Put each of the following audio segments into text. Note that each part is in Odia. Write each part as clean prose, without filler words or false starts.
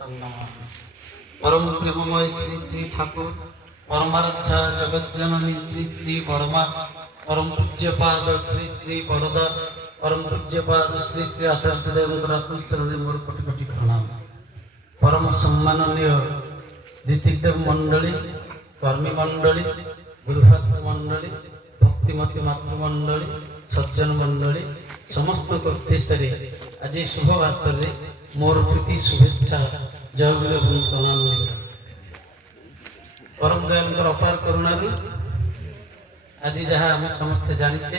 परम प्रेममय श्री श्री ठाकुर परमाराध्या जगज्जननी श्री श्री बड़मा परम पूज्यपाद श्री श्री बड़दा परम पूज्यपाद श्री श्री आचार्य देव चरण मोर कोटि कोटि प्रणाम। परम सम्माननीय ऋतिकदेव मंडली कर्मी मंडली गुरुभक्त मंडली भक्तिमती मातृमंडली सज्जन मंडली समस्त उद्देश्य आज शुभवासर मोर प्रीति शुभेच्छा जय गुरु प्रणाम। परम दयाल अपार करुणा आज जहाँ आम समस्ते जाचे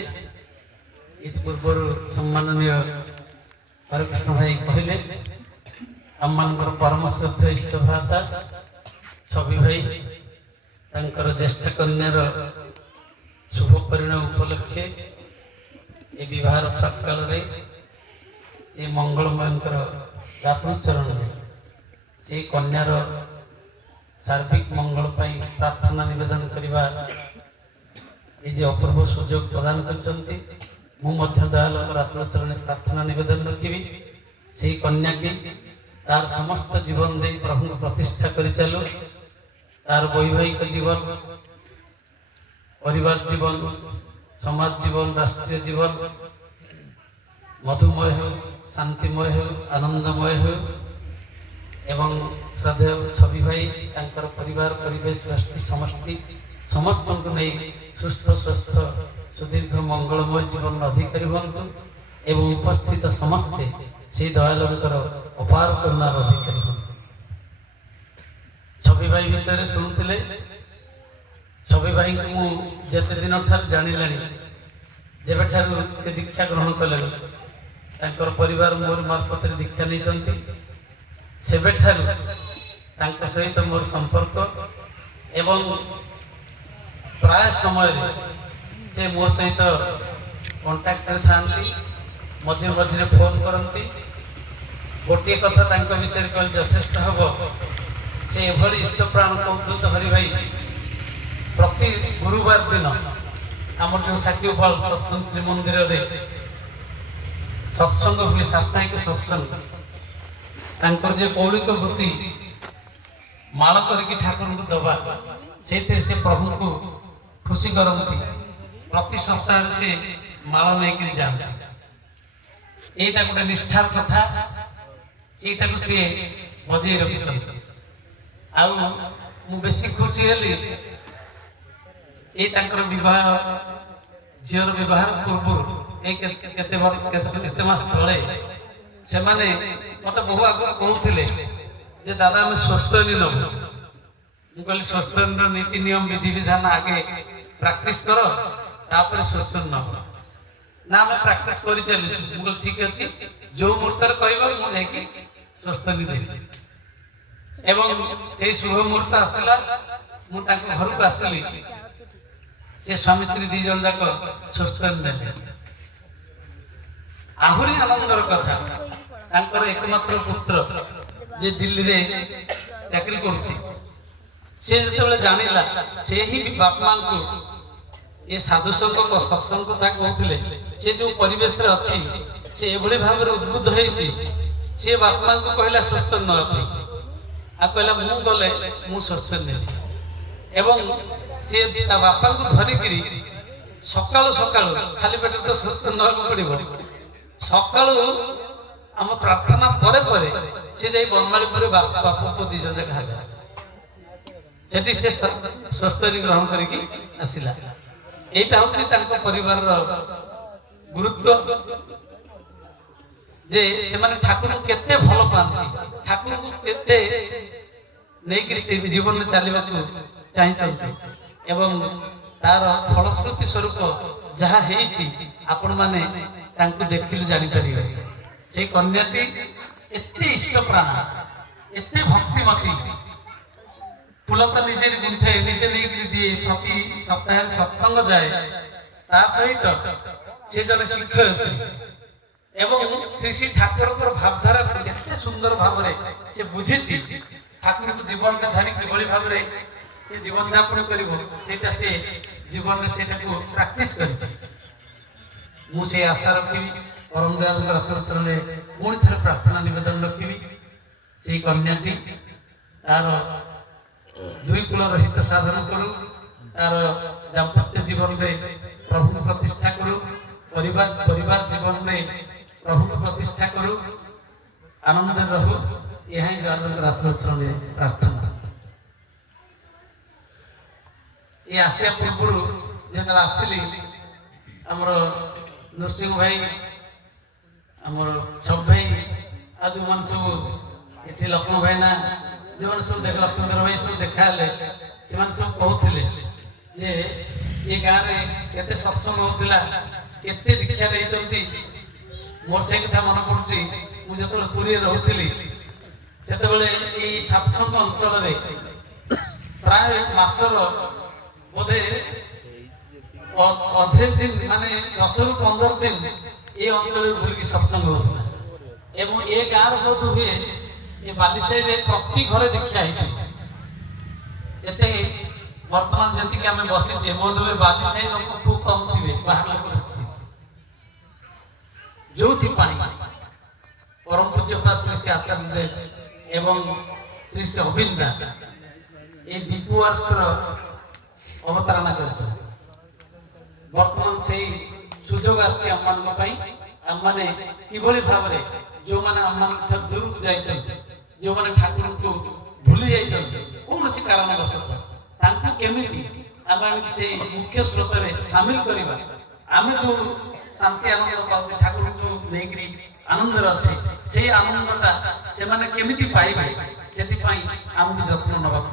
पूर्व सम्माननीय हरिकृष्ण भाई कहले आम मान परम श्रद्धा इष्ट भ्राता छवि भाई तांकर ज्येष्ठ कन्यार शुभ परिणाम उपलक्षे ये विवाह प्राकाल मंगलमय रात्रुचरण से कन्यार सार्विक मंगल प्रार्थना निवेदन करवा ये अपूर्व सुजोग प्रदान करते दयाल रात्रुचरण प्रार्थना निवेदन रखी से कन्या की तार समस्त जीवन दे प्रभु प्रतिष्ठा कर चलू तार वैवाहिक जीवन परिवार जीवन समाज जीवन राष्ट्रीय जीवन मधुमय हो शांतिमय हो आनंदमय हो एवं श्रद्धेय छवि भाई तांकर परिवार परिवेश गोष्ठी समष्टि समस्त को नहीं सुस्थ स्वस्थ सुदीर्घ मंगलमय जीवन अधिकारी बनतु एवं उपस्थित समस्ते से दयालुंकर अपार करुणार अधिकारी बनतु। छवि भाई विषय शुणुले छवि भाई को मुझे दिन ठार जानी जेबे से दीक्षा ग्रहण कले परिवार मोर मार्फत दीक्षा नहीं सेबे सहित मोर संपर्क एवं प्राय समय से मो सहित कांटेक्ट था मझे मझे फोन करती गोटे कथा विषय कह यथेष्ट हम से एभली इष्ट प्राण कौतुक हरि भाई प्रति गुरुवार दिन आमर जो साक्षीफल सत्संग श्री मंदिर सत्संग हुए साप्ताहिक सत्संग तांकर जे कौलिक वृत्ति माल करके ठाकुर को दबा से प्रभु को खुशी करती प्रति सप्ताह से माल नहीं जाते यहीटा गोटे निष्ठार कथा से बजे रखी बेसी खुशी हेली ये झीर विवाह पूर्व मास तले से मत बहु आग कहते दादा आम स्वस्थनी नबू मुझे स्वस्थनी नीति नियम विधि विधान आगे प्राक्टिस कर तापर स्वस्थनी नब ना आम प्राक्टिस कर चलू मुझे ठीक अच्छे जो मुहूर्त कह मुझे स्वस्थनी देवी एवं से शुभ मुहूर्त आसला मुझे घर को आसली से स्वामी स्त्री दी जन जाक स्वस्थनी देते आहरी आनंदर कथा तांकर एकमात्र पुत्र जे दिल्ली रे चाकरी करुछि से जते जानिला से ही बाप मां को ये साधु संत सत्संग कथा कहथिले से जो परिवेश रे अछि से एभली भाव रे उद्बुद्ध हेछि से बाप मां को कहला स्वस्थ न होई आ कहला मु गले मु स्वस्थ नै एवं से ता बापा को धरि करी सकाळ सकाळ खाली पेट तो स्वस्थ न हो पड़िबो सकाळ आम प्रार्थना परे परे से जाई बनमालीपुर बापू को दीज देखा सेठी से स्वस्थ ग्रहण करके आसिला एटा होची तांको परिवार गुरुत्व जे से माने ठाकुर केते भलो पांती ठाकुर को केते नेकरी जीवन में चलबा को चाहि छथि एवं तार फलश्रुति स्वरूप जहा हेछि आपण माने तांको देखिले जानि परिबे से कन्याटी एते इष्ट प्राण एते भक्तिमती फूल तो निजे गुंथे निजे नहीं दिए प्रति सप्ताह सत्संग जाए ता सहित से जन शिक्षयित्री एवं श्री श्री ठाकुर भावधारा एते सुंदर भाव से बुझी ठाकुर को जीवन में धरी किभली भाव से जीवन यापन कर जीवन में से प्राक्टिस कर आशा रखी परम दयाल चरण पुणी थे प्रार्थना निवेदन रखी সেই কন্যাটি তার দুই কুলর হিত সাধন করু, তার দাম্পত্য জীবনে প্রভু প্রতিষ্ঠা করু, পরিবার জীবনে প্রভু প্রতিষ্ঠা করু, আনন্দে রহু। यही रात्र प्रार्थना ये आसिया पूर्व जो आसली आमर नरसिंह भाई आमर छब भाई आ जो मन सब ये लक्ष्मण भाई ना जो मैंने सब देख लक्ष्मण भाई सब देखा से सब कहते जे ये गाँव में केते सत्संग होता केते दीक्षा नहीं मोर से कथा मन पड़ुची मुझे जो पुरी रोली सेतबेले ए सत्संग अंचल प्राय मासर बोधे अधे दिन माने 10 रु 15 दिन ए अंचल बुलिकी सत्संग होता एवं ए गाँव बोध हुए ए बालीसाई रे प्रति घरे दीक्षा एते वर्तमान जति आम बसीचे बोध हुए बालीसाई लोक खूब कम थे बाहर लोक जो परम पूज्य श्री श्री आचार्य एवं श्री श्री अभिंदा ये दीपवर्ष अवतारणा कर बर्तमान से सुजोग आमने किभली भाव जो मैंने आम दूर को जाइए जो मैंने ठाकुर को भूली जाइए कौन सी कारणवश केमी आम से मुख्य स्रोत में सामिल करवा आम जो शांति आनंद पाऊँ ठाकुर को लेकिन आनंद अच्छे से आनंदटा से माने केमिति पाइबे सेतिपाई आमको जत्न नबाक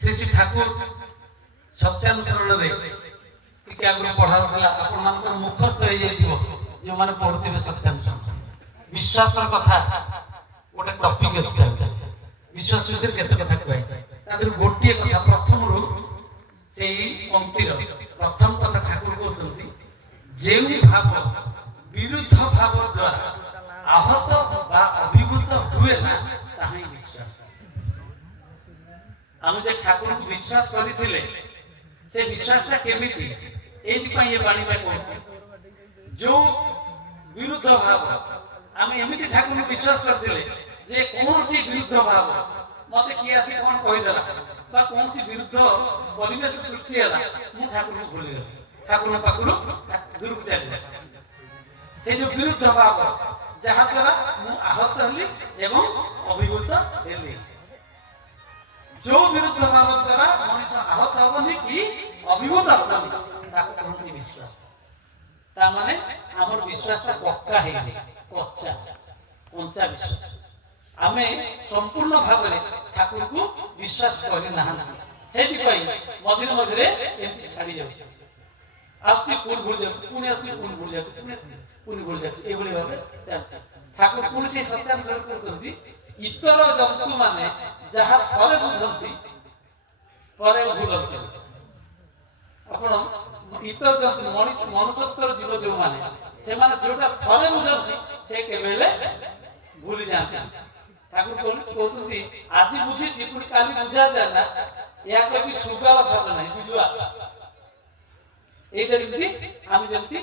श्री श्री ठाकुर सत्यानुसरण रे टिके आगु पढ़ाउतला आपन मानकर मुखस्थ हो जाइतिबो जो माने पढ़ुथिबे सत्यानुसरण विश्वास कथा गोटे टॉपिक अछि विश्वास विषय केते कथा कहै तादर गोटिए कथा प्रथम रु सेही पंक्तिर प्रथम कथा ठाकुर कहउछंती जेउ भाव विरुद्ध भाव द्वारा आहत बा अभिभूत हुए ना ताही विश्वास हम जे ठाकुर को विश्वास करथिले से विश्वासटा केमिति एथि पई ये बाणी में कहछि जो विरुद्ध भाव हम एमिति ठाकुर को विश्वास करथिले जे कौन सी विरुद्ध भाव मते कि आसी कोन कहि देला बा कौन सी विरुद्ध परिवेश सृष्टि हला मु ठाकुर को भूली गेल ठाकुर पाकुर दूर को जाय से जो विरुद्ध भाव जहाँ द्वारा मु आहत हली एवं अभिभूत हेली जो विरुद्ध भाव द्वारा मनुष्य आहत हबनी कि अभिभूत हबनी ताको कहନ୍ତି विश्वास ता माने हमर विश्वासटा पक्का हेले कच्चा कंचा विश्वास आमे संपूर्ण भाव रे ठाकुर को विश्वास करि ना सेति पई मझिरे मझिरे एमति छाडी जाउ आस्ति कोन भूल जाउ पुणे आस्ति कोन भूल जाउ पुणे भूल जाउ एबोली भाबे चलता ठाकुर पुणे से सत्यानुसरण करथि इतर जंतु माने जहा थरे बुझंती परे भूलंती आपण इतर जंतु मनुष्यत्वर जीव जो माने से माने जोटा थरे बुझंती से केबेले भूली जाते ठाकुर कहउथि आज बुझी पुणी काली बुझा जाय ना या कभी सुगाला साज नाही बुझवा ए करिति आमी जंती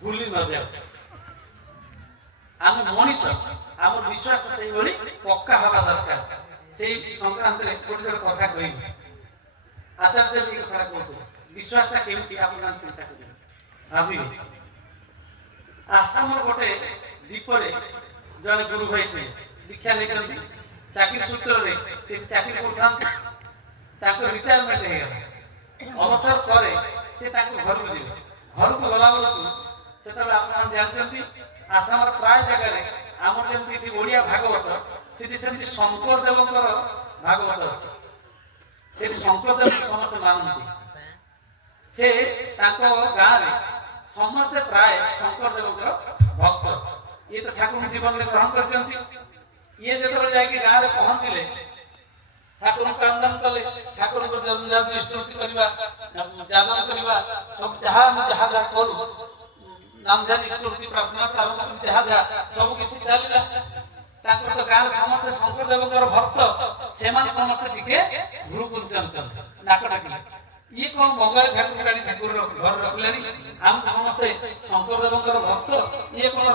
भूली न जाऊ आम मनीष आम विश्वास से पक्का हवा दरकार से संक्रांत रे गोटे कथा कहि आचार्य जी कथा कहते विश्वासटा केमिति आपन चिंता करिवे भाबी आसाम गोटे दीप रे जने गुरु भाई थे दीक्षा ले करती चाकरी सूत्र रे से चाकरी करथान ताको रिटायरमेंट हे अवसर करे से ताको घर को जिवे घर को गला वाला से तब आपन जानते आसाम प्राय जगह रे आमर जेमति ओडिया भागवत सिटी सेमति शंकर देवकर भागवत अछि से शंकर देव समस्त मानती से ताको गाँ रे समस्त प्राय शंकर देवकर भक्त ये तो ठाकुर जीवन में ग्रहण करचंती ये जेतबे जाय के गाँ रे पहुंचले ठाकुर क्रंदन कले ठाकुर को जन्मजात स्तुति करबा जागरण करबा सब जहां जहां करू नाम जानी स्तुति प्रार्थना तारक जहां सब किछि चालिला ताकर तो गाँ समस्त शंकर देवकर भक्त सेमान समस्त टिके गुरु कुंचन नाक डाकिले ଇଏ କଣ ମଙ୍ଗଳ ଠାକୁର ଘର ରଖିଲାଣି। ଆମେ ସମସ୍ତେ ଶଙ୍କର ଦେବଙ୍କର ଭକ୍ତ। ଇଏ କଣ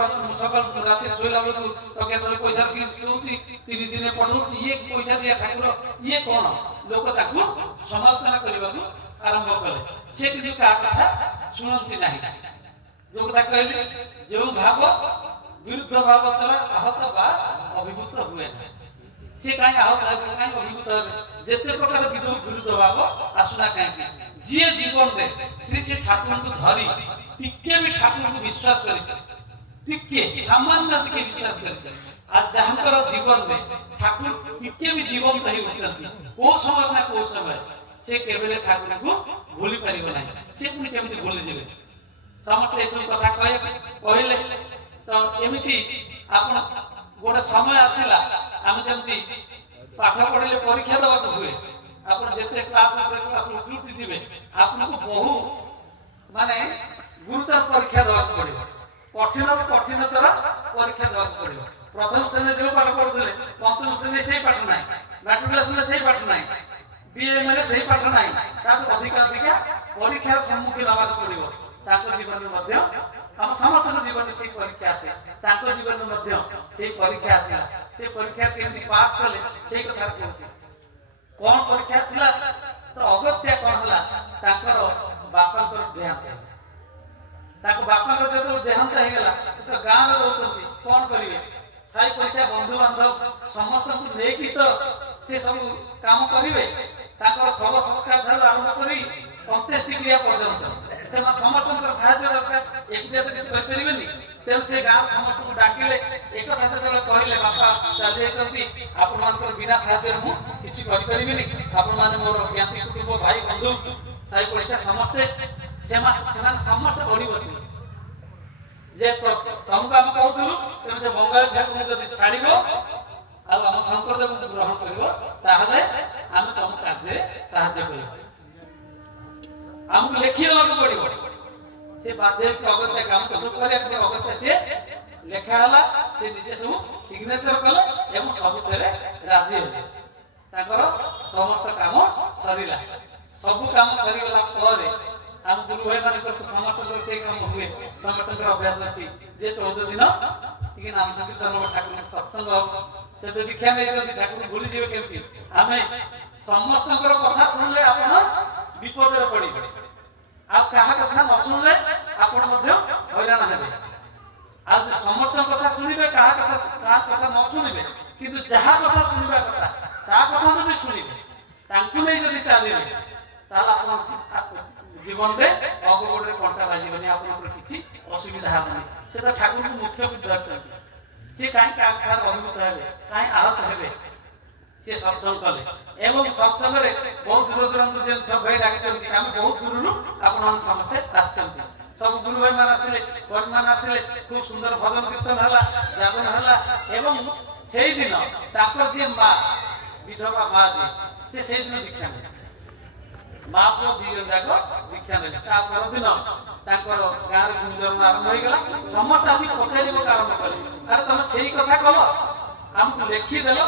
ସକାଳ ରାତି ଶୋଇଲା ବେଳକୁ କେତେବେଳେ ପଇସା ଦଉଛି, 30 ଦିନେ ପଢଉଛି, ଇଏ ପଇସା ଦିଆ ଠାକୁର, ଇଏ କଣ? ଲୋକ ତାକୁ ସମାଲୋଚନା କରିବାକୁ ଆରମ୍ଭ କଲେ। ସେ କିଛି କାହା କଥା ଶୁଣନ୍ତି ନାହିଁ। ଯୋଉ କଥା କହିଲେ, ଯେଉଁ ଭାବ ବିରୁଦ୍ଧ ଭାବ ଦ୍ୱାରା ଆହତ ବା ଅଭିଭୂତ ହୁଏ ନାହିଁ, ସେ କାହିଁ ଆହତ ହେବେ, କାହିଁ ଅଭିଭୂତ ହେବେ? ଯେତେ ପ୍ରକାର ବିରୁଦ୍ଧ ଭାବ ଆସୁନା କାହିଁକି, ଯିଏ ଜୀବନରେ ଶ୍ରୀ ଶ୍ରୀ ଠାକୁରଙ୍କୁ ଧରି ଟିକେ ବି ଠାକୁରଙ୍କୁ ବିଶ୍ୱାସ କରିଛି, ଟିକେ ସାମାନ୍ୟ ଟିକେ ବିଶ୍ୱାସ କରିଛି, ଆଉ ଯାହାଙ୍କର ଜୀବନରେ ଠାକୁର ଟିକେ ବି ଜୀବନ୍ତ ହେଇ ଉଠୁଛନ୍ତି, କୋଉ ସମୟ ନା କୋଉ ସମୟ ସେ କେବେ ଠାକୁରଙ୍କୁ ଭୁଲି ପାରିବ ନାହିଁ। ସେ ପୁଣି କେମିତି ଭୁଲିଯିବେ? ସମସ୍ତେ ଏସବୁ କଥା କହିଲେ ତ ଏମିତି ଆପଣ ଗୋଟେ ସମୟ ଆସିଲା, ଆମେ ଯେମିତି ପାଠ ପଢିଲେ ପରୀକ୍ଷା ଦେବାକୁ ହୁଏ, ଆପଣ ଯେତେ କ୍ଲାସ ଉଠି ଯିବେ ଆପଣଙ୍କୁ ବହୁ ମାନେ ଗୁରୁତର ପରୀକ୍ଷା ଦେବାକୁ ପଡିବ, କଠିନରୁ କଠିନତର ପରୀକ୍ଷା ଦେବାକୁ ପଡିବ। ପ୍ରଥମ ଶ୍ରେଣୀରେ ଯୋଉ ପାଠ ପଢୁଥିଲେ, ପଞ୍ଚମ ଶ୍ରେଣୀରେ ସେଇ ପାଠ ନାହିଁ, ମାଟ୍ରିକୁଲେସନରେ ସେଇ ପାଠ ନାହିଁ, ବିଏମରେ ସେଇ ପାଠ ନାହିଁ, ତାଠୁ ଅଧିକା ପରୀକ୍ଷାର ସମ୍ମୁଖୀନ ହେବାକୁ ପଡିବ। ତାଙ୍କ ଜୀବନରେ ମଧ୍ୟ, ଆମ ସମସ୍ତଙ୍କ ଜୀବନରେ ସେଇ ପରୀକ୍ଷା ଆସେ, ତାଙ୍କ ଜୀବନରେ ମଧ୍ୟ ସେଇ ପରୀକ୍ଷା ଆସିଲା। ସେ ପରୀକ୍ଷା କେମିତି ପାସ୍ କଲେ ସେଇ କଥା କହୁଛି। କଣ ପରୀକ୍ଷା ଆସିଲା? ତ ଅଗତ୍ୟା କଣ ହେଲା, ତାଙ୍କର ବାପାଙ୍କର ଦେହାନ୍ତ ହେଲା। ତାଙ୍କ ବାପାଙ୍କର ଯେତେବେଳେ ଦେହାନ୍ତ ହେଇଗଲା, ତ ଗାଁରେ ରହୁଛନ୍ତି, କଣ କରିବେ? ସାଇ ପଇସା ବନ୍ଧୁବାନ୍ଧବ ସମସ୍ତଙ୍କୁ ନେଇକି ତ ସେ ସବୁ କାମ କରିବେ। ତାଙ୍କର ଶବ ସଂସ୍କାର ଠାରୁ ଆରମ୍ଭ କରି ଅନ୍ତେଷ୍ଟି କ୍ରିୟା ପର୍ଯ୍ୟନ୍ତ ସେମାନେ ସମସ୍ତଙ୍କର ସାହାଯ୍ୟ ଦରକାର, ଏକୁଟିଆ ତ କିଛି କରିପାରିବେନି। ତେଣୁ ସେ ଗାଁ ସମସ୍ତଙ୍କୁ ଡାକିଲେ। ଏକଥା ସେତେବେଳେ କହିଲେ, ବାପା ଚାଲି ଯାଇଛନ୍ତି, ଆପଣମାନଙ୍କର ବିନା ସାହାଯ୍ୟରେ ମୁଁ କିଛି କରିପାରିବିନି, ଆପଣମାନେ ମୋର ଜ୍ଞାତି କୁଟୁମ୍ବ, ଭାଇ ବନ୍ଧୁ, ସାଇ ପଡ଼ିଶା ସମସ୍ତେ, ସେମାନେ ସମସ୍ତେ ବଢି ବସିଲେ ଯେ ତମକୁ ଆମେ କହୁଥିଲୁ, ତେଣୁ ସେ ବଙ୍ଗାଳୀ ଠାକୁରଙ୍କୁ ଯଦି ଛାଡ଼ିବ ଆଉ ଆମ ଶଙ୍କର ଦେବଙ୍କୁ ଗ୍ରହଣ କରିବ, ତାହେଲେ ଆମେ ତମ କାର୍ଯ୍ୟରେ ସାହାଯ୍ୟ କରିବ, ଆମକୁ ଲେଖି ଦେବାକୁ ପଡିବ। ସେ ବାଧ୍ୟ ହେଇକି ଅଗତ୍ୟା କାମକୁ ସବୁ କରିବା, ଅଗତ୍ୟା ସିଏ ଲେଖା ହେଲା, ସେ ନିଜେ ସବୁ ସିଗ୍ନେଚର କଲେ ଏବଂ ସବୁଥିରେ ରାଜି ହେଲେ। ତାଙ୍କର ସମସ୍ତ କାମ ସରିଲା। ସବୁ କାମ ସରିଗଲା ପରେ ଆମ ଗୁରୁ ଭାଇ ମାନଙ୍କର ସମସ୍ତଙ୍କର ସେଇ କାମ ହୁଏ, ସମସ୍ତଙ୍କର ଅଭ୍ୟାସ ଅଛି ଯେ 14 ଦିନ ଟିକେ ନାମ ସଂକୀର୍ତ୍ତନ ଠାକୁରଙ୍କ ସତ୍ସଙ୍ଗ ହବ। ସେ ତ ଦୀକ୍ଷା ନେଇଛନ୍ତି, ଠାକୁର ଭୁଲିଯିବେ କେମିତି? ଆମେ ସମସ୍ତଙ୍କର କଥା ଶୁଣିଲେ ଆପଣ ବିପଦରେ ପଡିବେ, ଆଉ କାହା କଥା ନ ଶୁଣିଲେ ଆପଣ ମଧ୍ୟ ହଇରାଣ ହେବେ। ଆଉ ସମସ୍ତଙ୍କ କଥା ଶୁଣିବେ, କାହା କଥା ନ ଶୁଣିବେ, କିନ୍ତୁ ଯାହା କଥା ଶୁଣିବା କଥା ତା କଥା ଯଦି ଶୁଣିବେ, ତାଙ୍କୁ ନେଇ ଯଦି ଚାଲିବେ, ତାହେଲେ ଆପଣ ଜୀବନରେ ଅଗୋଡ଼ରେ କଣ୍ଟା ବାଜିବନି, ଆପଣଙ୍କର କିଛି ଅସୁବିଧା ହେବନି। ସେ ତ ଠାକୁରଙ୍କୁ ମୁଖ୍ୟ ବୁଝିପାରୁଛନ୍ତି, ସେ କାହିଁ କାହା କଥାରେ ଅଭିଭୂତ ହେବେ, କାହିଁ ଆହତ ହେବେ? ସେ ସତ୍ସଙ୍ଗ କଲେ ଏବଂ ସତ୍ସଙ୍ଗରେ ବହୁତ ଦୂର ଦୂରାନ୍ତରୁ ଯେମିତି ସବୁ ଭାଇ ଡାକିଛନ୍ତି, ଆମେ ବହୁତ ଦୂରରୁ ଆପଣମାନେ ସମସ୍ତେ ଆସିଛନ୍ତି। ସବୁ ଗୁରୁ ଭାଇ ମାନେ ଆସିଲେ, କର୍ମୀମାନେ ଆସିଲେ, ଖୁବ ସୁନ୍ଦର ଭଜନ କୀର୍ତ୍ତନ ହେଲା, ଯାଗନ ହେଲା ଏବଂ ସେଇଦିନ ତାଙ୍କର ଯିଏ ମା, ବିଧବା ମା ଯିଏ, ସେ ସେଇଦିନ ଦୀକ୍ଷା ନେଲେ। ମା ପୁଅ 2 ଜଣ ଯାକ ଦୀକ୍ଷା ନେଲେ। ତା ପରଦିନ ତାଙ୍କର ଗାଁରେ ଗୁଞ୍ଜରଣ ଆରମ୍ଭ ହେଇଗଲା। ସମସ୍ତେ ଆସିକି ପଚାରିବାକୁ ଆରମ୍ଭ କଲେ, ଆରେ ତମେ ସେଇ କଥା କଲ, ଆମକୁ ଲେଖିଦେଲ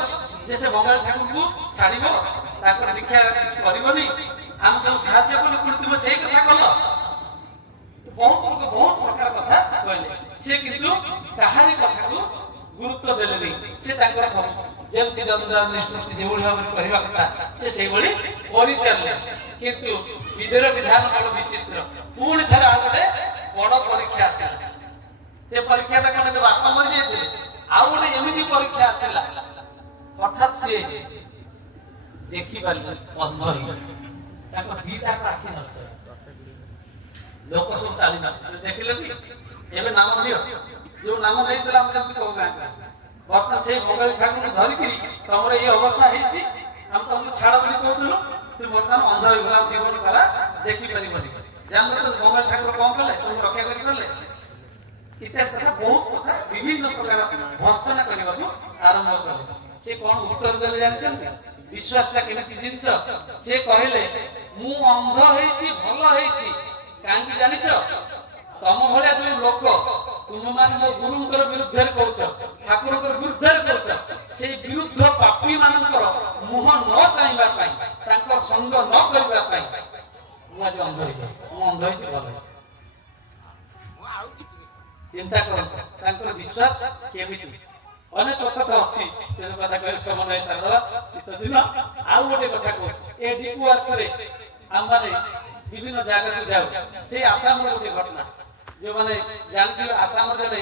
ଯେ ସେ ବଙ୍ଗାଳୀ ଠାକୁରଙ୍କୁ ଛାଡ଼ିବ, ତାଙ୍କର ଦୀକ୍ଷା କିଛି କରିବନି, ଆମେ ସବୁ ସାହାଯ୍ୟ କଲୁ, କିନ୍ତୁ ତୁମେ ସେଇ କଥା କଲ। ବହୁତ ପ୍ରକାର କଥା କହିଲେ, ସେ କିନ୍ତୁ କାହାରି କଥାକୁ ଗୁରୁତ୍ୱ ଦେଲେନି। ସେ ତାଙ୍କର ଯେମିତି ଯଦ୍ୱାରା ନିଷ୍ପତ୍ତି ଯେଭଳି ଭାବରେ କରିବା କଥା ସେ ସେଇଭଳି କରିଚାଲିଲେ। କିନ୍ତୁ ବିଧିର ବିଧାନ ବଡ଼ ବିଚିତ୍ର। ପୁଣି ଥରେ ଆଉ ଗୋଟେ ବଡ଼ ପରୀକ୍ଷା ଆସିଲା। ସେ ପରୀକ୍ଷାଟା କଣ, ବାପା ମରିଯାଇଥିଲେ, ଆଉ ଗୋଟେ ଏମିତି ପରୀକ୍ଷା ଆସିଲା, ହଠାତ୍ ସିଏ ଦେଖିପାରିଲେ, ଅନ୍ଧ ହେଇଗଲେ, ତାଙ୍କ 2ଟା ଆଖି ନଷ୍ଟ। ଲୋକ ସବୁ ଚାଲିଲା, ଦେଖିଲେ କି ଏବେ ନାମ ଦିଅ, ଯୋଉ ନାମ ନେଇଥିଲା ଆମେ ଯେମିତି କହୁ ଗାଁ, ବର୍ତ୍ତମାନ ସେଇ ବଙ୍ଗାଳୀ ଠାକୁରଙ୍କୁ ଧରିକିରି ତମର ଏଇ ଅବସ୍ଥା ହେଇଛି, ଆମେ ତମକୁ ଛାଡ଼ ବୋଲି କହୁଥିଲୁ, ତୁମେ ବର୍ତ୍ତମାନ ଅନ୍ଧ ହେଇଗଲା, ଜୀବନ ସାରା ଦେଖିପାରିବନି। ଜାଣିଲ ତ ବଙ୍ଗାଳୀ ଠାକୁର କଣ କଲେ, ତମକୁ ରକ୍ଷା କରିପାରିଲେ? ଇତ୍ୟାଦି କଥା, ବହୁତ କଥା, ବିଭିନ୍ନ ପ୍ରକାର ଭର୍ତ୍ସନା କରିବାକୁ ଆରମ୍ଭ କଲେ। ସେ କଣ ଉତ୍ତର ଦେଲେ ଜାଣିଛନ୍ତି? ବିଶ୍ୱାସଟା କେମିତି ଜିନିଷ ସେ କହିଲେ, ମୁଁ ଅନ୍ଧ ହେଇଛି, ଭଲ ହେଇଛି, କାହିଁକି ଜାଣିଛ? ତମ ଭଳିଆ ଯୋଉ ଲୋକ ତୁମମାନେ ମୋ ଗୁରୁଙ୍କର ବିରୁଦ୍ଧରେ କହୁଛ, ଠାକୁରଙ୍କର ବିରୁଦ୍ଧରେ କହୁଛ, ସେଇ ବିରୁଦ୍ଧ ପାପୀ ମାନଙ୍କର ମୁହଁ ନ ଚାହିଁବା ପାଇଁ, ତାଙ୍କର ସଙ୍ଗ ନ କରିବା ପାଇଁ ମୁଁ ଆଜି ଅନ୍ଧ ହେଇଯାଉଛି, ମୁଁ ଅନ୍ଧ ହେଇଛି ଭଲ ହେଇଛି। ଚିନ୍ତା କରନ୍ତୁ ତାଙ୍କର ବିଶ୍ୱାସ କେମିତି। ଅନେକ କଥା ତ ଅଛି, ସେ କଥା କହିଲେ ସମୟ ନାହିଁ ସାରିଦେବା ଶୀତ ଦିନ। ଆଉ ଗୋଟେ କଥା କହୁଛି, ଏ ଡିପୁ ଆର୍ଥରେ ଆମମାନେ ବିଭିନ୍ନ ଜାଗାକୁ ଯାଉ, ସେଇ ଆସାମର ଗୋଟେ ଘଟଣା। ଯେଉଁମାନେ ଜାଣିଥିବେ ଆସାମର ଜଣେ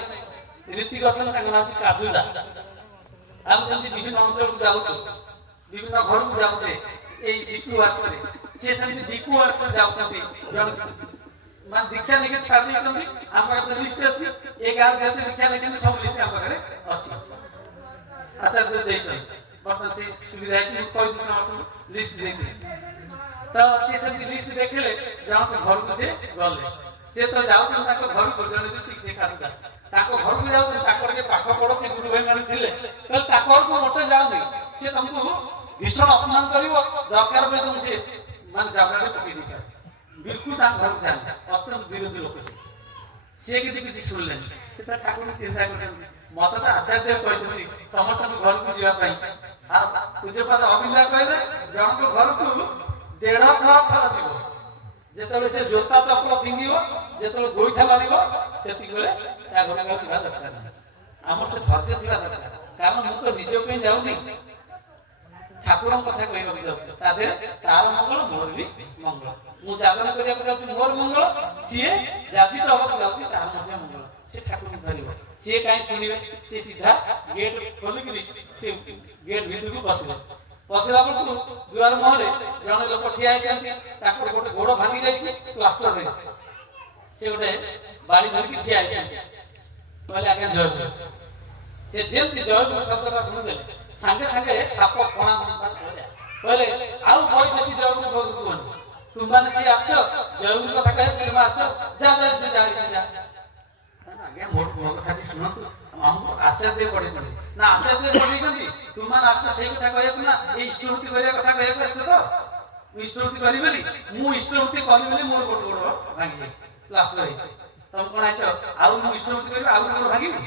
ରୀତିକ ଅଛନ୍ତି, ତାଙ୍କ ନାଁ ହେଉଛି କାଜୁଦା। ଆମେ ଯେମିତି ବିଭିନ୍ନ ଅଞ୍ଚଳକୁ ଯାଉଛୁ, ବିଭିନ୍ନ ଘରକୁ ଯାଉଛେ ଏଇ ଡିପୁ ଆର୍ଥରେ, ସେ ସେମିତି ଡିପୁ ଆର୍ଥରେ ଯାଉଛନ୍ତି। ଜଣେ ମାନେ ଦୀକ୍ଷା ନେଇକି ଛାଡ଼ି ଦେଇଛନ୍ତି, ଆମ ପାଖରେ ଲିଷ୍ଟ ଅଛି, ଏ ଗାଁରେ ଯେତେ ଦୀକ୍ଷା ନେଇଛନ୍ତି ସବୁ ଲିଷ୍ଟ ଆମ ପାଖରେ ଅଛି, ଆଚାର୍ଯ୍ୟ ଦେଇଛନ୍ତି। ବର୍ତ୍ତମାନ ସେ ସୁବିଧା ହେଇକି କହିଥିଲି ସମସ୍ତଙ୍କୁ ଲିଷ୍ଟ ଦେଇଥିଲେ। ତ ସେ ସେମିତି ଲିଷ୍ଟ ଦେଖିଲେ ଜଣଙ୍କ ଘରକୁ ସେ ଗଲେ। ସେ ତ ଯାଉଛନ୍ତି ତାଙ୍କ ଘରକୁ, ଜଣେ ଯେତିକି ସେ କାଜୁଦା ତାଙ୍କ ଘରକୁ ଯାଉଛନ୍ତି, ତାଙ୍କର ଯେ ପାଖ ପଡ଼ୋଶୀ ଗୁରୁ ଭାଇ ମାନେ ଥିଲେ, କହିଲେ ତାଙ୍କ ଘରକୁ ମୋଟେ ଯାଉନି, ସେ ତମକୁ ଭୀଷଣ ଅପମାନ କରିବ, ଦରକାର ପାଇଁ ତମକୁ ସେ ମାନେ ଜାଗାରେ ପକେଇ ଦେଇପାରେ। ବିଲକୁଲ ତାଙ୍କ ଘରକୁ ଯାଆନ୍ତି, ଅତ୍ୟନ୍ତ ବିରୋଧୀ ଲୋକ ସିଏ କିନ୍ତୁ କିଛି ଶୁଣିଲେନି। ସେ ତା ଠାକୁର ଚିନ୍ତା କରିଛନ୍ତି, ମତେ ତ ଆଚାର୍ଯ୍ୟ କହିଛନ୍ତି ସମସ୍ତଙ୍କ ଘରକୁ ଯିବା ପାଇଁ, ଆଉ ପୂଜ୍ୟପାଦ ଅବିନ୍ଦା କହିଲେ ଜଣଙ୍କ ଘରକୁ 150 ଥର ଯିବ। ଯେତେବେଳେ ସେ ଜୋତା ଚପଲ ପିନ୍ଧିବ, ଯେତେବେଳେ ଗୋଇଠା ମାରିବ, ସେତିକିବେଳେ ତା ଘରକୁ ଯିବା ଦରକାର ନାହିଁ। ଆମର ସେ ଧୈର୍ଯ୍ୟ ଥିବା ଦରକାର, କାରଣ ମୁଁ ତ ନିଜ ପାଇଁ ଯାଉନି, ଠାକୁରଙ୍କ କଥା କହିବାକୁ ଯାଉଛି। ତା ଦେହରେ ତାର ମଙ୍ଗଳ ମୋର ବି ମଙ୍ଗଳ। ମୁଁ ଯାଜନ କରିବାକୁ ଯାଉଛି ମୋର ମଙ୍ଗଳ, ସିଏ ଯାଜିତ ହବାକୁ ଯାଉଛି ତାର ମଧ୍ୟ ମଙ୍ଗଳ। ସେ ଠାକୁରଙ୍କୁ ଧରିବ, ସିଏ କାହିଁ ଶୁଣିବେ? ସେ ସିଧା ଗେଟ୍ ଖୋଲିକିରି ସେ ଗେଟ୍ ଭିତରକୁ ପଶିବ। ପଶିଲା ବେଳକୁ ଦୁଆର ମୁହଁରେ ଜଣେ ଲୋକ ଠିଆ ହେଇଛନ୍ତି, ତାଙ୍କର ଗୋଟେ ଗୋଡ଼ ଭାଙ୍ଗି ଯାଇଛି, ପ୍ଲାଷ୍ଟର ହେଇଛି। ସେ ଗୋଟେ ବାଡ଼ି ଧରିକି ଠିଆ ହେଇଛନ୍ତି, କହିଲେ ଆଜ୍ଞା ଜୟ ଗୁରୁ। ସେ ଯେମିତି ଜୟ ଗୁରୁ ଶବ୍ଦଟା ଶୁଣିଦେଲେ, ସାଙ୍ଗେ ସାଙ୍ଗେ ସାପ କଣା କହିଲେ ଆଉ ବହି ବେଶୀ ଜୟ ଗୁରୁ କୁହନି, ତୁମମାନେ ସିଏ ଆସିଛ ଜୟ ଗୁରୁ କଥା କହିବେ, ତୁମେ ଆସିଛ ଯା ଯା ଯା ଯା। ଆଜ୍ଞା ମୋ କଥାଟି ଶୁଣନ୍ତୁ, ଆମକୁ ଆଚାର୍ଯ୍ୟ ପଢେଇଛନ୍ତି ନା, ଆଚାର୍ଯ୍ୟ ପଢେଇଛନ୍ତି, ତୁମମାନେ ଆସିଛ ସେଇ କଥା କହିବାକୁ ନା, ଏଇ ଇଷ୍ଟଭୂତି କରିବା କଥା କହିବାକୁ ଆସିଛ ତ? ମୁଁ ଇଷ୍ଟଭୂତି କରିବେନି, ମୁଁ ଇଷ୍ଟଭୂତି କରିବେନି, ମୋର ଗୋଟେ ଗୋଡ଼ ଭାଙ୍ଗି ଯାଇଛି, ପ୍ଲାଷ୍ଟର ହେଇଛି। ତମେ କଣ ଆଇଛ ଆଉ ମୁଁ ଇଷ୍ଟଭୂତି କରିବି, ଆଉ ଗୋଡ଼ ଭାଙ୍ଗିବି,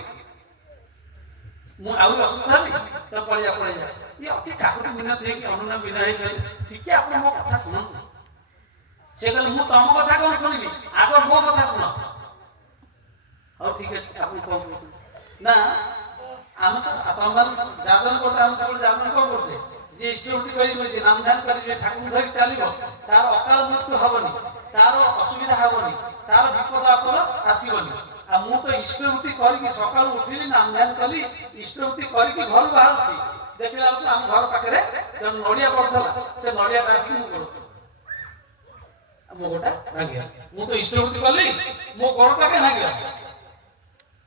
ମୁଁ ଆଉ ଅସୁବିଧା ହେବି? ତ ପଳେଇଆ ପଳେଇଆ। ଇଏ ଅତି କାକୁତି ମିନତି ହେଇକି ଅନୁନ ବିନୟ ହେଇକି ଟିକେ ଆପଣ ମୋ କଥା ଶୁଣନ୍ତୁ। ସେ କହିଲେ ମୁଁ ତମ କଥା କଣ ଶୁଣିବି, ଆଗ ମୋ କଥା ଶୁଣ। ହଉ ଠିକ ଅଛି, ଆପଣ କଣ କହୁଛନ୍ତି? ନା ଆମେ ତ ତମମାନେ ଯାଜନ କରୁଛେ, ଆମେ ସବୁବେଳେ ଯାଜନ କଣ କରୁଛେ? ଯେ ଇଷ୍ଟଭୂତି କରିବେ, ଯେ ନାମ ଧ୍ୟାନ କରିବେ, ଠାକୁର ଧରି ଚାଲିବ, ତାର ଅକାଳ ମୃତ୍ୟୁ ହବନି, ତାର ଅସୁବିଧା ହବନି, ତାର ବିପଦ ଆପଦ ଆସିବନି। ଆଉ ମୁଁ ତ ଇଷ୍ଟଭୂତି କରିକି ସକାଳୁ ଉଠିଲି, ନାମ ଧ୍ୟାନ କଲି, ଇଷ୍ଟଭୂତି କରିକି ଘରୁ ବାହାରୁଛି, ଦେଖିଲା ବେଳକୁ ଆମ ଘର ପାଖରେ ଜଣେ ନଡ଼ିଆ ପଡୁଥିଲା, ସେ ନଡ଼ିଆଟା ଆସିକି ମୁଁ ଗୋଡ଼ ମୋ ଗୋଟା ଭାଙ୍ଗିଗଲା। ମୁଁ ତ ଇଷ୍ଟଭୂତି କଲି, ମୋ ଗୋଡ଼ଟା କାହିଁ ଭାଙ୍ଗିଲା?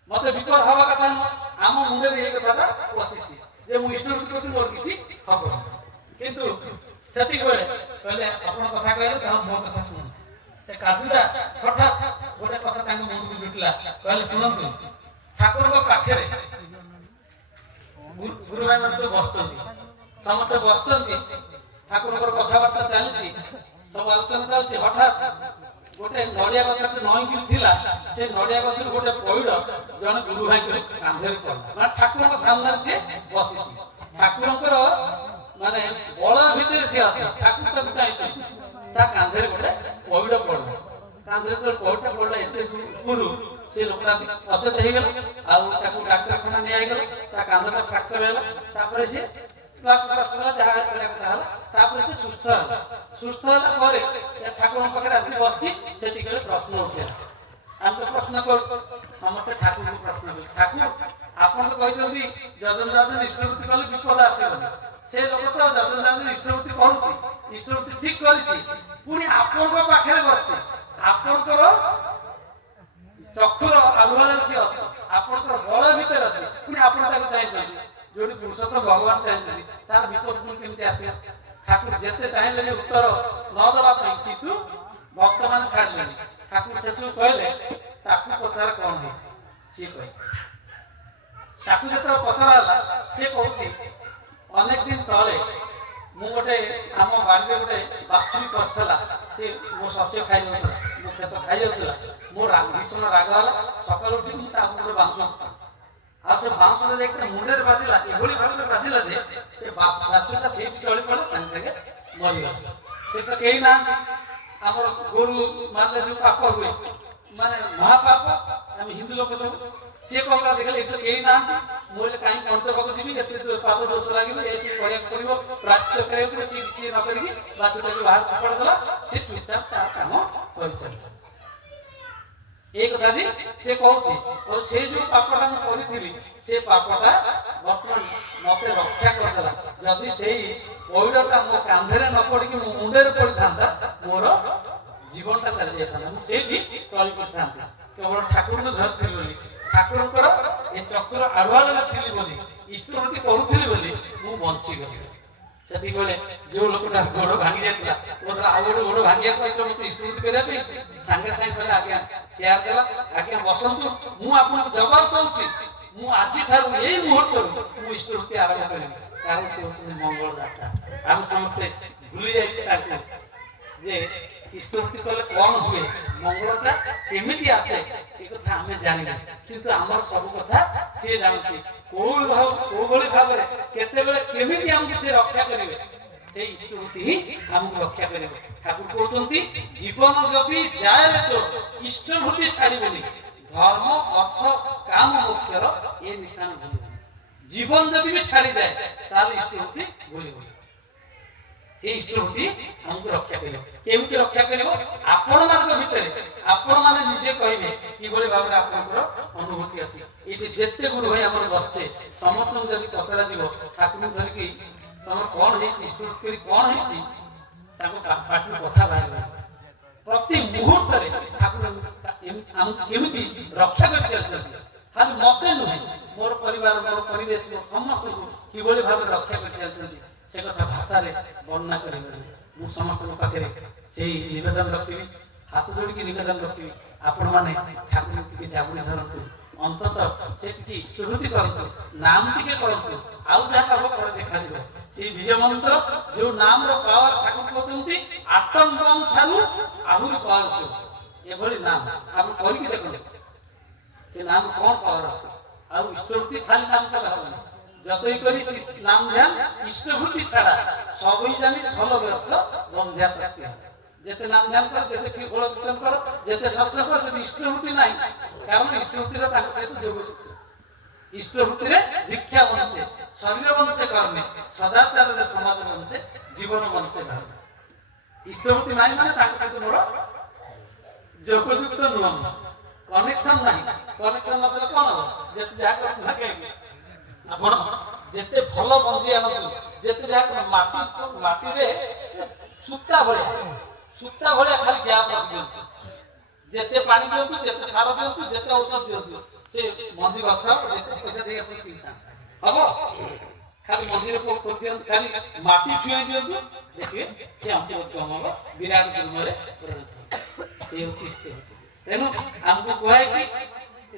ମତେ ବିପଦ ହବା କଥା ନୁହଁ। ଆମ ମୁଣ୍ଡରେ ଏଇ କଥାଟା ବସିଛି ଯେ ମୁଁ ଇଷ୍ଟଭୂତି କରୁଛି, ମୋର କିଛି ହବନି। କିନ୍ତୁ ସେତିକିବେଳେ କହିଲେ ଆପଣ କଥା କହିଲେ, ତାହା ମୋ କଥା ଶୁଣନ୍ତୁ। ସେ କାଜୁଦା ହଠାତ୍ ଗୋଟେ କଥା ତାଙ୍କ ମୁଣ୍ଡକୁ ଜୁଟିଲା, କହିଲେ ଶୁଣନ୍ତୁ, ଠାକୁରଙ୍କ ପାଖରେ ଗୁରୁ ଭାଇ ମାନେ ସବୁ ବସିଛନ୍ତି, ସମସ୍ତେ ବସିଛନ୍ତି, ଠାକୁରଙ୍କର କଥାବାର୍ତ୍ତା ଚାଲିଛି, ସବୁ ଆଲୋଚନା ଚାଲିଛି। ହଠାତ୍ ଗୋଟେ ନଡ଼ିଆ ଗଛଟେ ନଇଁକି ଥିଲା, ସେ ନଡ଼ିଆ ଗଛରୁ ଗୋଟେ ପଇଡ଼ ଜଣେ ଗୁରୁ ଭାଇଙ୍କର କାନ୍ଧରେ ପଡ଼ିଲା। ମାନେ ଠାକୁରଙ୍କ ସାମ୍ନାରେ ସିଏ ବସିଛି, ଠାକୁରଙ୍କର ମାନେ ବଳ ଭିତରେ ସିଏ ଅଛି, ଠାକୁର ତାକୁ ଚାହିଁଛନ୍ତି, ତା କାନ୍ଧରେ ଗୋଟେ ପଇଡ଼ ପଡ଼ିଲା। କାନ୍ଧରେ ଯେତେବେଳେ ପଇଡ଼ଟା ପଡ଼ିଲା ଏତେ ଉପରୁ, ସେ ଲୋକଟା ଅଚେତ ହେଇଗଲା, ଆଉ ତାକୁ ଡାକ୍ତରଖାନା ନିଆଗଲା, ତା କାନ୍ଧଟା ଫ୍ରାକ୍ଚର ହେଲା, ତାପରେ ସେ ଯାହା କରିବା କଥା ହେଲା, ତାପରେ ସେ ସୁସ୍ଥ ହେଲା। ସୁସ୍ଥ ହେଲା ପରେ ଠାକୁରଙ୍କ ପାଖରେ ଆସି ବସିଛି, ସେତିକିବେଳେ ପ୍ରଶ୍ନ ଉଠିଲା। ଆମେ ତ ପ୍ରଶ୍ନ କରୁ, ସମସ୍ତେ ଠାକୁରଙ୍କୁ ପ୍ରଶ୍ନ କରୁ, ଠାକୁର ଆପଣ ତ କହିଛନ୍ତି ଯଜନ ଯାଜନ ଇଷ୍ଟଭୂତି କଲେ ବିପଦ ଆସିବନି। ସେ ଲୋକ ତ ଯଜନ ଯାଜନ ଇଷ୍ଟଭୂତି କରୁଛି, ଇଷ୍ଟଭୂତି ଠିକ କରିଛି, ପୁଣି ଆପଣଙ୍କ ପାଖରେ ବସିଛି, ଆପଣଙ୍କର ଚକ୍ଷୁର ଆଢୁଆଳରେ ସିଏ ଅଛି, ଆପଣଙ୍କର ବଳ ଭିତରେ ଅଛି, ପୁଣି ଆପଣ ତାକୁ ଚାହିଁଛନ୍ତି। ଯୋଉଠି ପୁରୁଷୋତ୍ତମ ଭଗବାନ ଚାହିଁଛନ୍ତି, ତାର ବିପଦ ପୁଣି କେମିତି ଆସିବ? ଠାକୁର ଯେତେ ଚାହିଁଲେ ଯେ ଉତ୍ତର ନ ଦେବା ପାଇଁ, କିନ୍ତୁ ଭକ୍ତମାନେ ଛାଡ଼ିଲେଣି। ଠାକୁର ଶେଷକୁ କହିଲେ ତାକୁ ପଚାର କଣ ହେଇଛି, ସିଏ କହିଲେ। ତାକୁ ଯେତେବେଳେ ପଚରା ହେଲା, ସିଏ କହୁଛି ଅନେକ ଦିନ ତଳେ ମୁଁ ଗୋଟେ ଆମ ବାଡ଼ିରେ ଗୋଟେ ବାଛୁରୀ ପଶିଥିଲା, ସେ ମୋ ଶସ୍ୟ ଖାଇଯାଉଥିଲା, ମୋ କ୍ଷେତ ଖାଇଯାଉଥିଲା। ମୋ ଭୀଷଣ ରାଗ ହେଲା, ସକାଳୁ ଉଠି ମୁଁ ତା ଉପରେ ବାଉଁଶ, ଆଉ ସେ ବାଉଁଶଟା ଯାଇକି ମୁଣ୍ଡରେ ବାଜିଲା, ଏଭଳି ଭାବରେ ବାଜିଲା ଯେ ସେ ବାଛୁରୀଟା ସେଇଠି ଟଳି ପଡ଼ିଲା, ସାଙ୍ଗେ ସାଙ୍ଗେ ମରିଗଲା। ସେ ତ କେହି ନାହାନ୍ତି, ଆମର ଗୋରୁ ମାରିଲେ ଯୋଉ ପାପ ହୁଏ ମାନେ ମହାପାପ ଆମେ ହିନ୍ଦୁ ଲୋକ ସବୁ ସିଏ କଣ କଲା ଦେଖିଲେ ଏଠି କେହି ନାହାନ୍ତି ମୁଁ ହେଲେ କାହିଁ ମନ୍ତବ୍ୟକୁ ଯିବି ଏତେ ପାଦ ଦୋଷ ଲାଗିବ ଏ ସିଏ କରିବାକୁ ପଡିବ ପ୍ରାଚିତ କରିବାକୁ ସିଏ କିଛି ନ କରିକି ବାଛୁଟାକୁ ବାହାର ପଡିଦେଲା ସେ ଚୁପଚାପ ତା କାମ କରିଚାଲିଲା। এই কথাটি সে কହୁଛି ଓ ସେ ଯୋଉ ପାପଟା ମୁଁ କରିଥିଲି ସେ ପାପଟା ବର୍ତ୍ତମାନ ମତେ ରକ୍ଷା କରିଦେଲା। ଯଦି ସେଇ ପଇଡଟା ମୋ କାନ୍ଧରେ ନ ପଡିକି ମୋ ମୁଣ୍ଡରେ ପଡିଥାନ୍ତା ମୋର ଜୀବନଟା ଚାଲି ଯାଇଥାନ୍ତା ମୁଁ ସେଇଠି ଟଳି ପଡିଥାନ୍ତି। କେବଳ ଠାକୁରଙ୍କୁ ଧରିଥିଲି ବୋଲି ଠାକୁରଙ୍କର ଏ ଚକ୍ର ଆଢୁଆଳରେ ଥିଲି ବୋଲି ଇଷ୍ଟଭୃତି କରୁଥିଲି ବୋଲି ମୁଁ ବଞ୍ଚିଗଲି। ସେତିକିବେଳେ ଯୋଉ ଲୋକଟା ଗୋଡ ଭାଙ୍ଗି ଯାଇଥିଲା କହୁଥିଲା ଆଉ ଗୋଟେ ଗୋଡ ଭାଙ୍ଗିବାକୁ କହିଛ ମତେ ଇଷ୍ଟଭୃତି କରିବା ପାଇଁ ସାଙ୍ଗେ ସାଙ୍ଗେ କହିଲା ଆଜ୍ଞା ଚେୟାର ଦେଲା ଆଜ୍ଞା ବସନ୍ତୁ ମୁଁ ଆପଣଙ୍କୁ ଜବାବ ଦଉଛି ମୁଁ ଆଜିଠାରୁ ଏଇ ମୁହୂର୍ତ୍ତରୁ ମୁଁ ଇଷ୍ଟଭୃତି ଆରମ୍ଭ କରିବି। କାରଣ ସେ ହଉଛନ୍ତି ମଙ୍ଗଳ ଦାତା। ଆମେ ସମସ୍ତେ ଭୁଲି ଯାଇଛେ ତାକୁ ଯେ ଇଷ୍ଟଭୃତି କଲେ କଣ ହୁଏ ମଙ୍ଗଳଟା କେମିତି ଆସେ ଏ କଥା ଆମେ ଜାଣିନେ କିନ୍ତୁ ଆମର ସବୁ କଥା ସିଏ ଜାଣନ୍ତି କୋଉଭଳି ଭାବରେ କେତେବେଳେ କେମିତି ଆମକୁ ସେ ରକ୍ଷା କରିବେ ସେଇ ଇଷ୍ଟଭୃତି ହିଁ ଆମକୁ ରକ୍ଷା କରିବ। ଠାକୁର କହୁଛନ୍ତି ଜୀବନ ଯଦି ଯାଏ ତ ଇଷ୍ଟଭୃତି ଛାଡ଼ିବନି ଧର୍ମ ଅର୍ଥ କାମ ମୋକ୍ଷର ଏ ନିଶାନ ଭୁଲିବନି। ଜୀବନ ଯଦି ବି ଛାଡ଼ିଯାଏ ତାହେଲେ ଇଷ୍ଟଭୃତି ଭୁଲିବନି। সেই ইষ্টভূতি ଆମକୁ ରକ୍ଷା କରିବ। କେମିତି ରକ୍ଷା କରିବ ଆପଣମାନଙ୍କ ଭିତରେ ଆପଣ ମାନେ ନିଜେ କହିବେ କିଭଳି ଭାବରେ ଆପଣଙ୍କର ଅନୁଭୂତି ଅଛି। ଏଠି ଯେତେ ଗୁରୁ ଭାଇ ଆମର ବସିଛେ ସମସ୍ତଙ୍କୁ ଯଦି ପଚରା ଯିବ ଠାକୁରଙ୍କୁ ଧରିକି ତମର କଣ ହେଇଛି ଇଷ୍ଟଭୂତି କରି କଣ ହେଇଛି ତାଙ୍କ ପାଟିରୁ କଥା ବାହାରିବ। ପ୍ରତି ମୁହୂର୍ତ୍ତରେ ଠାକୁର ଆମକୁ କେମିତି ରକ୍ଷା କରି ଚାଲିଛନ୍ତି ଖାଲି ମତେ ନୁହେଁ ମୋର ପରିବାର ମୋର ପରିବେଶ ସମସ୍ତଙ୍କୁ କିଭଳି ଭାବରେ ରକ୍ଷା କରି ଚାଲିଛନ୍ତି ସେ କଥା ଭାଷାରେ ବର୍ଣ୍ଣନା କରିପାରିବି। ମୁଁ ସମସ୍ତଙ୍କ ପାଖରେ ସେଇ ନିବେଦନ ରଖିବି ହାତ ଯୋଡ଼ିକି ନିବେଦନ ରଖିବି ଆପଣମାନେ ଠାକୁରଙ୍କୁ ଟିକେ ଜାବୁଡ଼ି ଧରନ୍ତୁ ଅନ୍ତତଃ ସେ ଟିକେ ଇଷ୍ଟଭୃତି କରନ୍ତୁ ନାମ ଟିକେ କରନ୍ତୁ ଆଉ ଯାହା ହବ ପରେ ଦେଖାଯିବ। ସେଇ ବିଜୟ ମନ୍ତ୍ର ଯୋଉ ନାମର ପାୱାର ଠାକୁର କହୁଛନ୍ତି ଆଟମ ବମ୍ ଠାରୁ ଆହୁରି ପାୱାରଫୁଲ ଏଭଳି ନାମ ଆପଣ କରିକି ଦେଖନ୍ତୁ ସେ ନାମ କଣ ପାୱାର ଅଛି। ଆଉ ଇଷ୍ଟଭୃତି ଖାଲି ନାମ କଲେ ହବନି যতই করি নাম ধ্যান ইষ্টভূতি ছাড়া সবই জানি স্থল ব্যর্থ বন্ধ্যা শক্তি যেতে নাম ধ্যান কর যেতে কেবল কীর্তন কর যেতে সৎসঙ্গ কর যদি ইষ্টভূতি নাই কারণ ইষ্টভূতির তাଙ୍କ সହିତ যোଗ সূত্র ইষ্টভূতিরে দীক্ষা বঞ্চে শরীর বঞ্চে কর্মে সদাচারের সমাজ বঞ্চে জীবন বঞ্চে ধর্মে ইষ্টভূতি নাই মানে ତାଙ୍କ ସହିତ ମୋର ଯୋଗଯୁକ୍ତ ନୁହଁ କନେକ୍ସନ ନାହିଁ। କନେକ୍ସନ ନଥିଲେ କଣ ହବ ଯେତେ ଯାହା କର ନା କାହିଁକି ଆପଣ ଯେତେ ଭଲ ମଞ୍ଜି ଆଣନ୍ତୁ ଯେତେ ଯାହା ମାଟିରେ ସୂତା ଭଳିଆ ଖାଲି ଗ୍ୟାପ ରଖିଦିଅନ୍ତୁ ଯେତେ ପାଣି ଦିଅନ୍ତୁ ଯେତେ ସାର ଦିଅନ୍ତୁ ଯେତେ ଔଷଧ ଦିଅନ୍ତୁ ସେ ମଞ୍ଜି ଗଛ ଯେତେ ପଇସା ଦେଇ ଆପଣ କିଣିଥାନ୍ତି ହବ ଖାଲି ମଞ୍ଜିରେ ଦିଅନ୍ତୁ ଖାଲି ମାଟି ଛୁଆଇ ଦିଅନ୍ତୁ ଦେଖିବେ ସେ ଅଙ୍କୁରୋତ୍ଗମ ହବ ବିରାଟ ଧର୍ମରେ ପରିଣତ ହବ। ସେ ହେଉଛି ଇଷ୍ଟଭୂତି। ତେଣୁ ଆମକୁ କୁହାଯାଇଛି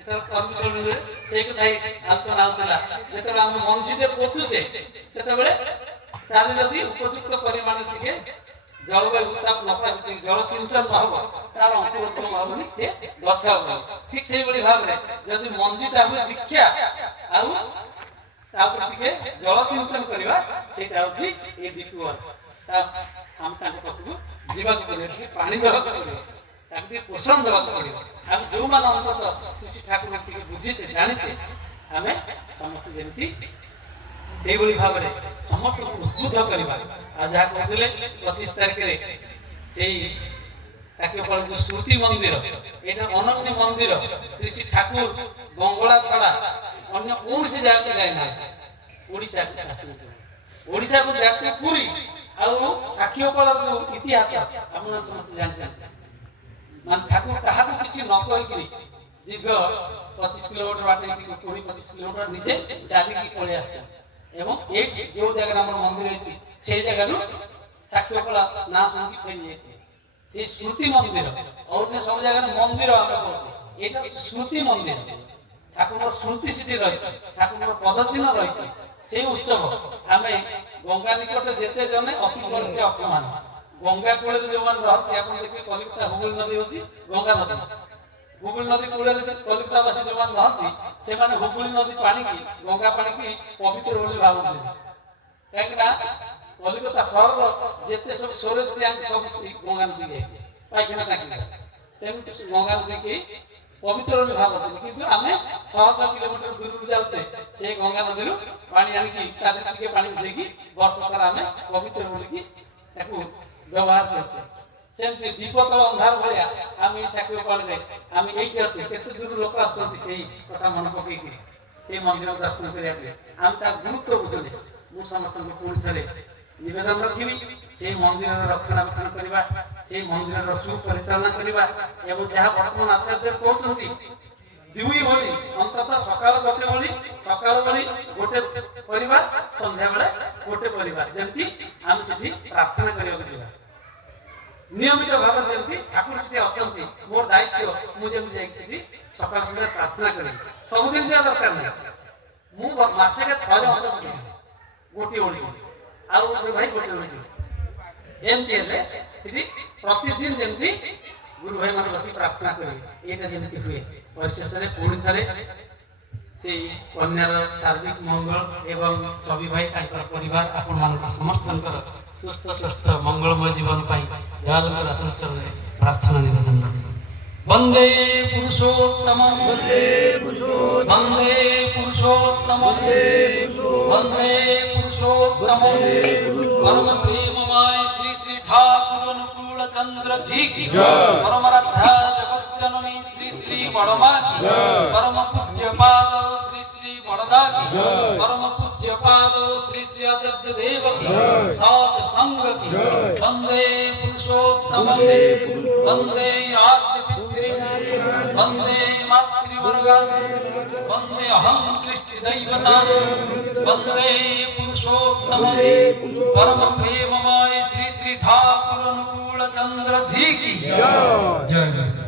ପରମେଶ୍ୱର ସେଇ କଥା ଆଲୋଚନା ହେଉଥିଲା ଯେତେବେଳେ ଆମେ ମଞ୍ଜିରେ ପୋତୁଛେ ସେତେବେଳେ ତାର ଯଦି ଉପଯୁକ୍ତ ପରିମାଣ ଟିକେ ଜଳବାୟୁ ଉତ୍ତାପ ନପାଇ ଜଳ ସିଞ୍ଚନ ନ ହବ ତାର ଅଙ୍କୁରୋତ୍ଗମ ହବନି ସେ ଗଛ ହବ। ଠିକ ସେଇଭଳି ଭାବରେ ଯଦି ମଞ୍ଜିଟା ହୁଏ ଦୀକ୍ଷା ଆଉ ତାପରେ ଟିକେ ଜଳ ସିଞ୍ଚନ କରିବା ସେଇଟା ହଉଛି ଏ ବିଟୁଅର ଆମେ ତାଙ୍କ ପାଖକୁ ଯିବାକୁ ପଡ଼ିବ ଟିକେ ପାଣି ଦେବାକୁ ପଡ଼ିବ ତାକୁ ଟିକେ ପୋଷଣ ଦେବାକୁ ପଡ଼ିବ। ଆମେ ଯୋଉମାନେ ଅନ୍ତତଃ ଶ୍ରୀ ଠାକୁର ଟିକେ ବୁଝିଛେ ଜାଣିଛେ ଆମେ ସମସ୍ତେ ଯେମିତି ସେଇଭଳି ଭାବରେ ସମସ୍ତଙ୍କୁ ଉଦ୍ବୁଦ୍ଧ କରିବା। ଆଉ ଯାହା କହୁଥିଲେ 25 ତାରିଖରେ ସେଇ ସାକ୍ଷୀଗୋପାଳ ଯୋଉ ସ୍ମୃତି ମନ୍ଦିର ଏଇଟା ଅନନ୍ୟ ମନ୍ଦିର ଶ୍ରୀ ଠାକୁର ବଙ୍ଗଳା ଛଡା ଅନ୍ୟ କୌଣସି ଜାଗାକୁ ଯାଇନାହାନ୍ତି ଓଡ଼ିଶାକୁ ଯାହାକୁ ପୁରୀ ଆଉ ସାକ୍ଷୀଗୋପାଳର ଯୋଉ ଇତିହାସ ଆପଣ ସମସ୍ତେ ଜାଣିଛନ୍ତି ମାନେ ଠାକୁର କାହାକୁ କିଛି ନ କହିକିରି ଦୀର୍ଘ 25 କିଲୋମିଟର ବାଟ 20-25 କିଲୋମିଟର ନିଜେ ଚାଲିକି ପଳେଇ ଆସିଛନ୍ତି ଏବଂ ଏଇଠି ଯୋଉ ଜାଗାରେ ଆମର ମନ୍ଦିର ହେଇଛି ସେଇ ଜାଗାରୁ ସାକ୍ଷୀଗୋପାଳ ନାଁ ଶୁଣିକି ଫେରି ଯାଇଥିଲେ। ସେଇ ସ୍ମୃତି ମନ୍ଦିର ଅନ୍ୟ ସବୁ ଜାଗାରେ ମନ୍ଦିର ଆମେ କହୁଛେ ଏଇଟା ସ୍ମୃତି ମନ୍ଦିର ଠାକୁରଙ୍କର ସ୍ମୃତି ସେଠି ରହିଛି ଠାକୁରଙ୍କର ପଦଚିହ୍ନ ରହିଛି। ସେଇ ଉତ୍ସବ ଆମେ ଗଙ୍ଗା ନିକଟରେ ଯେତେ ଜଣେ ଅତି କରୁଛେ ଅପମାନ ଗଙ୍ଗା କୂଳରେ ଯୋଉମାନେ ରହନ୍ତି ଆପଣ ଦେଖିବେ କଲିକତା ହୁଗୁଳି ନଦୀ ହଉଛି ଗଙ୍ଗା ନଦୀ ହୁଗୁଳି ନଦୀ କୂଳରେ କଲିକତାବାସୀ ଯୋଉମାନେ ରହନ୍ତି ସେମାନେ ହୁଗୁଳି ନଦୀ ପାଣିକି ଗଙ୍ଗା ପାଣିକି ପବିତ୍ର ବୋଲି ଭାବନ୍ତି କାହିଁକି ନା କଲିକତା ସହରର ଯେତେ ସବୁ ଷ୍ଟୋରେଜ ଟ୍ୟାଙ୍କ ସବୁ ସେଇ ଗଙ୍ଗା ନଦୀ ଯାଇଛି ପାଇଖାନା ଟାଙ୍କି ତେଣୁ ଗଙ୍ଗା ନଦୀକି ପବିତ୍ର ବୋଲି ଭାବନ୍ତି କିନ୍ତୁ ଆମେ ଶହ ଶହ କିଲୋମିଟର ଦୂରକୁ ଯାଉଛେ ସେ ଗଙ୍ଗା ନଦୀରୁ ପାଣି ଆଣିକି ତା ଦେହରେ ଟିକେ ପାଣି ମିଶେଇକି ବର୍ଷ ସାରା ଆମେ ପବିତ୍ର ବୋଲିକି ତାକୁ ବ୍ୟବହାର କରୁଛେ। ସେମିତି ଦୀପ ତଳ ଅନ୍ଧାର ଭଳିଆ ଆମେ ଏଇ ସାକ୍ଷୀ ପାଣିରେ ଆମେ ଏଇଠି ଅଛେ କେତେ ଦୂର ଲୋକ ଆସୁଛନ୍ତି ସେଇ କଥା ମନେ ପକେଇକି ସେଇ ମନ୍ଦିର ଦର୍ଶନ କରିବା ପାଇଁ ଆମେ ତାର ଗୁରୁତ୍ୱ ବୁଝୁଛେ। ମୁଁ ସମସ୍ତଙ୍କୁ ପୁଣି ଥରେ ନିବେଦନ ରଖିବି ସେଇ ମନ୍ଦିରର ରକ୍ଷଣାବେକ୍ଷଣ କରିବା ସେଇ ମନ୍ଦିରର ସୁପରିଚାଳନା କରିବା ଏବଂ ଯାହା ବର୍ତ୍ତମାନ ଆଚାର୍ଯ୍ୟ କହୁଛନ୍ତି ଦୁଇ ଭଳି ଅନ୍ତତଃ ସକାଳ ଗୋଟେ ଭଳି ଗୋଟେ ପରିବାର ସନ୍ଧ୍ୟାବେଳେ ଗୋଟେ ପରିବାର ଯେମିତି ଆମେ ସେଠି ପ୍ରାର୍ଥନା କରିବାକୁ ଯିବା ନିୟମିତ ଭାବରେ ଯେମିତି ଠାକୁର ସେଠି ଅଛନ୍ତି ମୋର ଦାୟିତ୍ୱ ମୁଁ ଯେମିତି ଯାଇକି ସେଠି ସକାଳ ସନ୍ଧ୍ୟା ପ୍ରାର୍ଥନା କରିବି ସବୁଦିନ ଯିବା ଦରକାର ନାହିଁ ମୁଁ ମାସକେ ଥରେ ଅନ୍ତତଃ ଗୋଟିଏ ଓଳିଯିବି ଆଉ ଭାଇ ଗୋଟେ ଓଳିଯିବି ଏମିତି ହେଲେ ସେଠି ପ୍ରତିଦିନ ଯେମିତି ଗୁରୁ ଭାଇ ମାନେ ବସି ପ୍ରାର୍ଥନା କରିବେ ଏଇଟା ଯେମିତି ହୁଏ ପରିଶେଷରେ ପୁଣି ଥରେ ସେଇ କନ୍ୟାର ସାର୍ବିକ ମଙ୍ଗଳ ଏବଂ ସବି ଭାଇ ତାଙ୍କର ପରିବାର ଆପଣମାନଙ୍କ ସମସ୍ତଙ୍କର ସୁସ୍ଥ ସ୍ୱାସ୍ଥ୍ୟ ମଙ୍ଗଳମୟ ଜୀବନ ପାଇଁ ଦୟାଳୁଙ୍କର ଆଚରଣରେ ପ୍ରାର୍ଥନା ନିବେଦନ ବନ୍ଦେ ପୁରୁଷୋତ୍ତମ ବନ୍ଦେ ପୁରୁଷୋତ୍ତମ परम प्रेममय श्री श्री ठाकुर अनुकूल चंद्र जी की परम राधा जगत जननी श्री श्री बड़मा की परम पूज्य पाद श्री श्री बड़दा की परम पूज्य पाद श्री श्री आचार्य देव की सात संग की वंदे पुरुषोत्तम वंदे आर्य पितृ वंदे मातृवर्ग वंदे अहं सृष्टि दैवता वंदे पुरुषोत्तम परम प्रेममय श्री श्री ठाकुर अनुकूल चंद्र जी की जय।